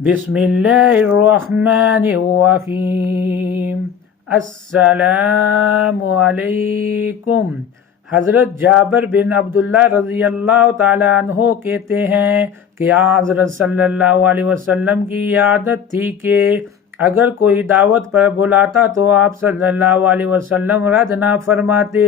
بسم اللہ الرحمن الرحیم۔ السلام علیکم۔ حضرت جابر بن عبداللہ رضی اللہ تعالیٰ عنہ کہتے ہیں کہ حضرت صلی اللہ علیہ وسلم کی عادت تھی کہ اگر کوئی دعوت پر بلاتا تو آپ صلی اللہ علیہ وسلم رد نہ فرماتے۔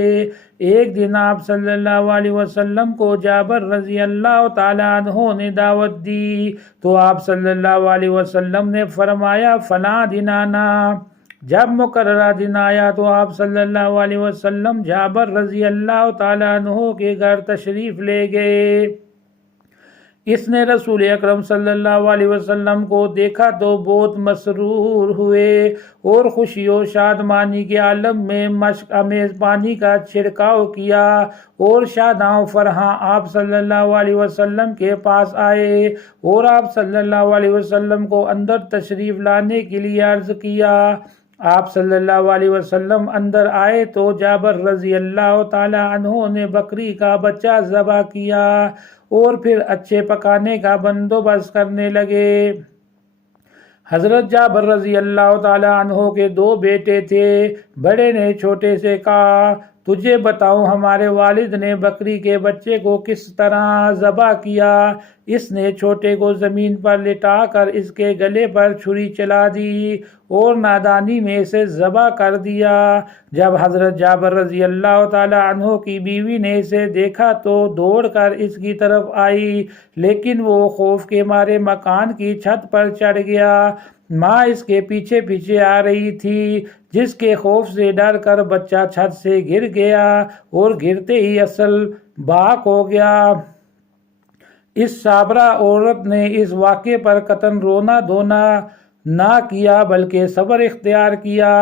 ایک دن آپ صلی اللہ علیہ وسلم کو جابر رضی اللہ تعالیٰ عنہ نے دعوت دی تو آپ صلی اللہ علیہ وسلم نے فرمایا فلاں دن آنا۔ جب مقررہ دن آیا تو آپ صلی اللہ علیہ وسلم جابر رضی اللہ تعالیٰ عنہ کے گھر تشریف لے گئے۔ اس نے رسول اکرم صلی اللہ علیہ وسلم کو دیکھا تو بہت مسرور ہوئے اور خوشی و شادمانی کے عالم میں مشک آمیز پانی کا چھڑکاؤ کیا اور شاداں و فرحاں آپ صلی اللہ علیہ وسلم کے پاس آئے اور آپ صلی اللہ علیہ وسلم کو اندر تشریف لانے کے لیے عرض کیا۔ آپ صلی اللہ علیہ وسلم اندر آئے تو جابر رضی اللہ تعالی عنہ نے بکری کا بچہ ذبح کیا اور پھر اچھے پکانے کا بندوبست کرنے لگے۔ حضرت جابر رضی اللہ تعالی عنہ کے دو بیٹے تھے۔ بڑے نے چھوٹے سے کہا تجھے بتاؤں ہمارے والد نے بکری کے بچے کو کس طرح ذبح کیا؟ اس نے چھوٹے کو زمین پر لٹا کر اس کے گلے پر چھری چلا دی اور نادانی میں اسے ذبح کر دیا۔ جب حضرت جابر رضی اللہ تعالی عنہ کی بیوی نے اسے دیکھا تو دوڑ کر اس کی طرف آئی، لیکن وہ خوف کے مارے مکان کی چھت پر چڑھ گیا۔ ماں اس کے پیچھے پیچھے آ رہی تھی، جس کے خوف سے ڈر کر بچہ چھت سے گر گیا اور گرتے ہی اصل باک ہو گیا۔ اس صابرہ عورت نے اس واقعے پر قطعاً رونا دھونا نہ کیا بلکہ صبر اختیار کیا۔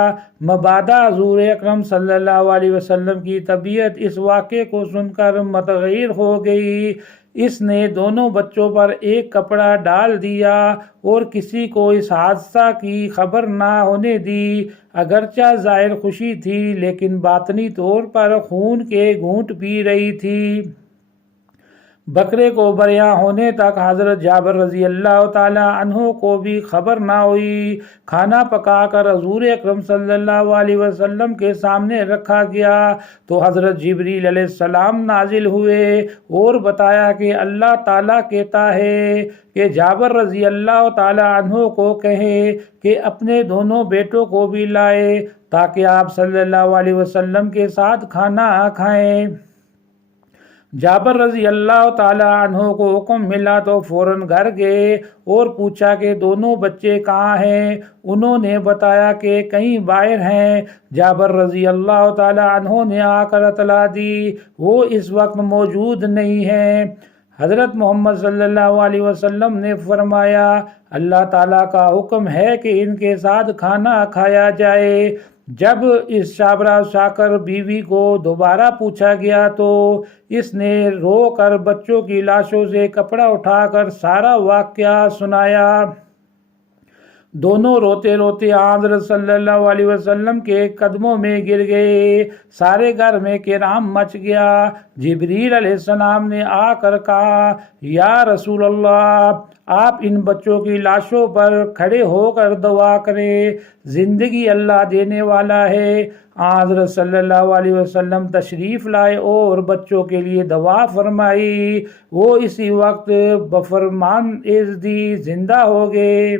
مبادا حضور اکرم صلی اللہ علیہ وسلم کی طبیعت اس واقعے کو سن کر متغیر ہو گئی۔ اس نے دونوں بچوں پر ایک کپڑا ڈال دیا اور کسی کو اس حادثہ کی خبر نہ ہونے دی۔ اگرچہ ظاہر خوشی تھی لیکن باطنی طور پر خون کے گھونٹ پی رہی تھی۔ بکرے کو بریاں ہونے تک حضرت جابر رضی اللہ تعالی عنہ کو بھی خبر نہ ہوئی۔ کھانا پکا کر حضور اکرم صلی اللہ علیہ وسلم کے سامنے رکھا گیا تو حضرت جبریل علیہ السلام نازل ہوئے اور بتایا کہ اللہ تعالیٰ کہتا ہے کہ جابر رضی اللہ تعالی عنہ کو کہیں کہ اپنے دونوں بیٹوں کو بھی لائے تاکہ آپ صلی اللہ علیہ وسلم کے ساتھ کھانا کھائیں۔ جابر رضی اللہ تعالی عنہ کو حکم ملا تو فوراً گھر گئے اور پوچھا کہ دونوں بچے کہاں ہیں؟ انہوں نے بتایا کہ کہیں باہر ہیں۔ جابر رضی اللہ تعالی عنہ نے آ کر اطلاع دی وہ اس وقت موجود نہیں ہیں۔ حضرت محمد صلی اللہ علیہ وسلم نے فرمایا اللہ تعالیٰ کا حکم ہے کہ ان کے ساتھ کھانا کھایا جائے۔ جب اس شابرہ شاکر بیوی کو دوبارہ پوچھا گیا تو اس نے رو کر بچوں کی لاشوں سے کپڑا اٹھا کر سارا واقعہ سنایا۔ دونوں روتے روتے حضرت صلی اللہ علیہ وسلم کے قدموں میں گر گئے۔ سارے گھر میں کرام مچ گیا۔ جبریل علیہ السلام نے آ کر کہا یا رسول اللہ آپ ان بچوں کی لاشوں پر کھڑے ہو کر دعا کریں، زندگی اللہ دینے والا ہے۔ حضرت صلی اللہ علیہ وسلم تشریف لائے اور بچوں کے لیے دعا فرمائی۔ وہ اسی وقت بفرمان ایزدی زندہ ہو گئے۔